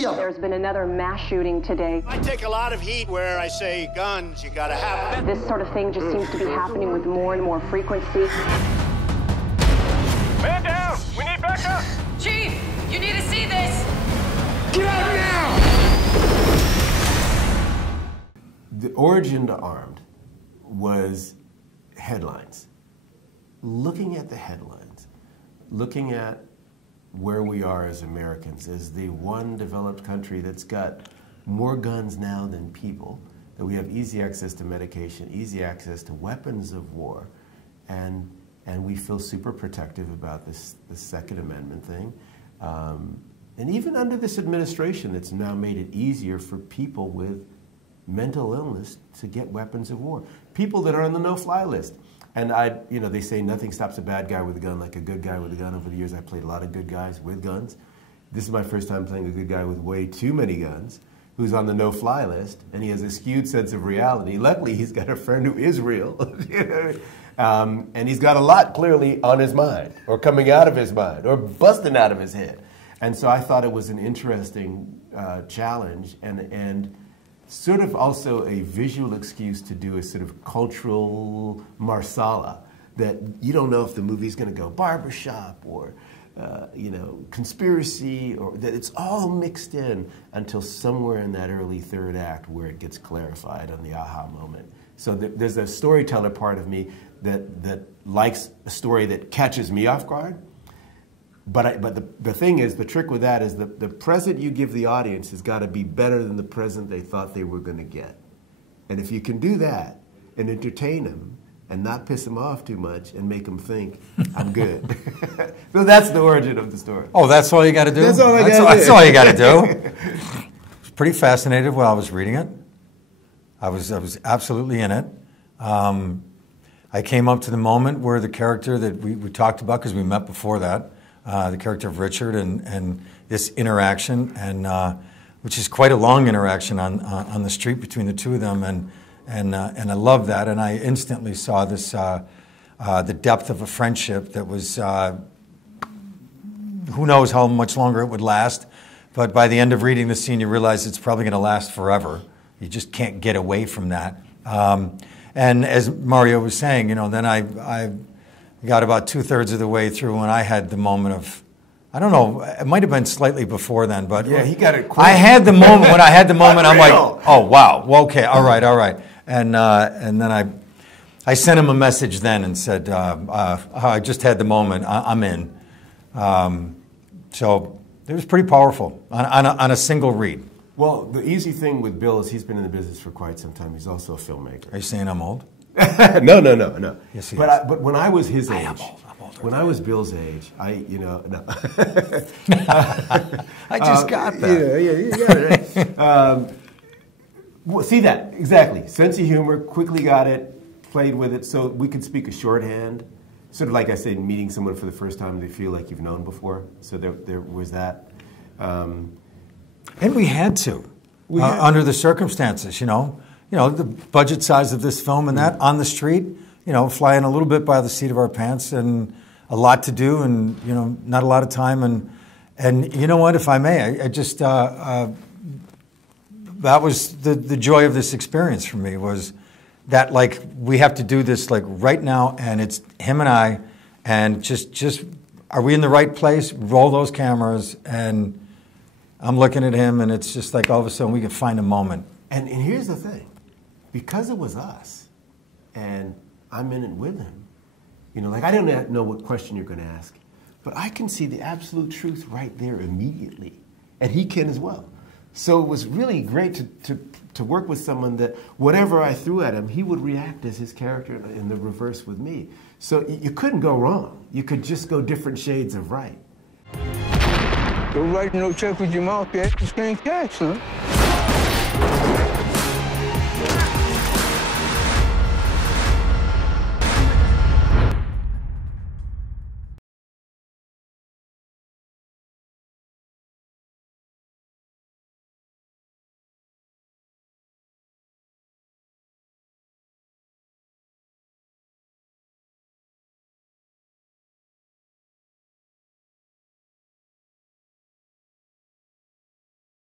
50 of them. There's been another mass shooting today. I take a lot of heat where I say guns, you gotta have them. This sort of thing just seems to be happening with more and more frequency. Man down! We need backup! Chief, you need to see this! Get out now! The origin to Armed was headlines. Looking at the headlines, looking at where we are as Americans, as the one developed country that's got more guns now than people, that we have easy access to medication, easy access to weapons of war, and we feel super protective about this Second Amendment thing. And even under this administration, it's now made it easier for people with mental illness to get weapons of war. People that are on the no-fly list. And they say nothing stops a bad guy with a gun like a good guy with a gun. Over the years, I played a lot of good guys with guns. This is my first time playing a good guy with way too many guns, who's on the no-fly list, and he has a skewed sense of reality. Luckily, he's got a friend who is real, and he's got a lot clearly on his mind, or coming out of his mind, or busting out of his head. And so I thought it was an interesting challenge, and sort of also a visual excuse to do a sort of cultural marsala, that you don't know if the movie's going to go barbershop or conspiracy, or that it's all mixed in until somewhere in that early third act where it gets clarified on the aha moment. So there's a storyteller part of me that likes a story that catches me off guard. But the thing is, the trick with that is the present you give the audience has got to be better than the present they thought they were going to get. And if you can do that and entertain them and not piss them off too much and make them think, I'm good. So that's the origin of the story. Oh, that's all you got to do? That's all I got to do. That's all you got to do. I was pretty fascinated while I was reading it. I was absolutely in it. I came up to the moment where the character that we talked about, because we met before that, the character of Richard and this interaction, and which is quite a long interaction on the street between the two of them, and I love that, and I instantly saw this the depth of a friendship that was who knows how much longer it would last, but by the end of reading the scene you realize it's probably going to last forever. You just can't get away from that. And as Mario was saying, then I got about 2/3 of the way through when I had the moment of, I don't know, it might have been slightly before then, but yeah, he got it quick. I had the moment, when I had the moment, I'm like, oh, wow, well, okay, all right. And then I sent him a message then and said, I just had the moment, I'm in. So it was pretty powerful on a single read. Well, the easy thing with Bill is he's been in the business for quite some time. He's also a filmmaker. Are you saying I'm old? No. Yes, he is. But when I was his age, I'm older. When I was Bill's age, no. I just got that. Yeah, you got it. Right. Well, see that, exactly. Sense of humor, quickly got it, played with it, so we could speak a shorthand. Sort of like I said, meeting someone for the first time they feel like you've known before. So there was that. And we had to, under the circumstances, the budget size of this film and that, on the street, flying a little bit by the seat of our pants, and a lot to do, and, not a lot of time. And you know what, if I may, I just, that was the joy of this experience for me, was that, like, we have to do this, like, right now, and it's him and I, and just are we in the right place? Roll those cameras, and I'm looking at him, and it's just like all of a sudden we can find a moment. And here's the thing. Because it was us, and I'm in it with him, I don't know what question you're going to ask, but I can see the absolute truth right there immediately, and he can as well. So it was really great to work with someone that whatever I threw at him, he would react as his character in the reverse with me. So you couldn't go wrong. You could just go different shades of right. Don't write no check with your mouth yet. Just can't cash, son.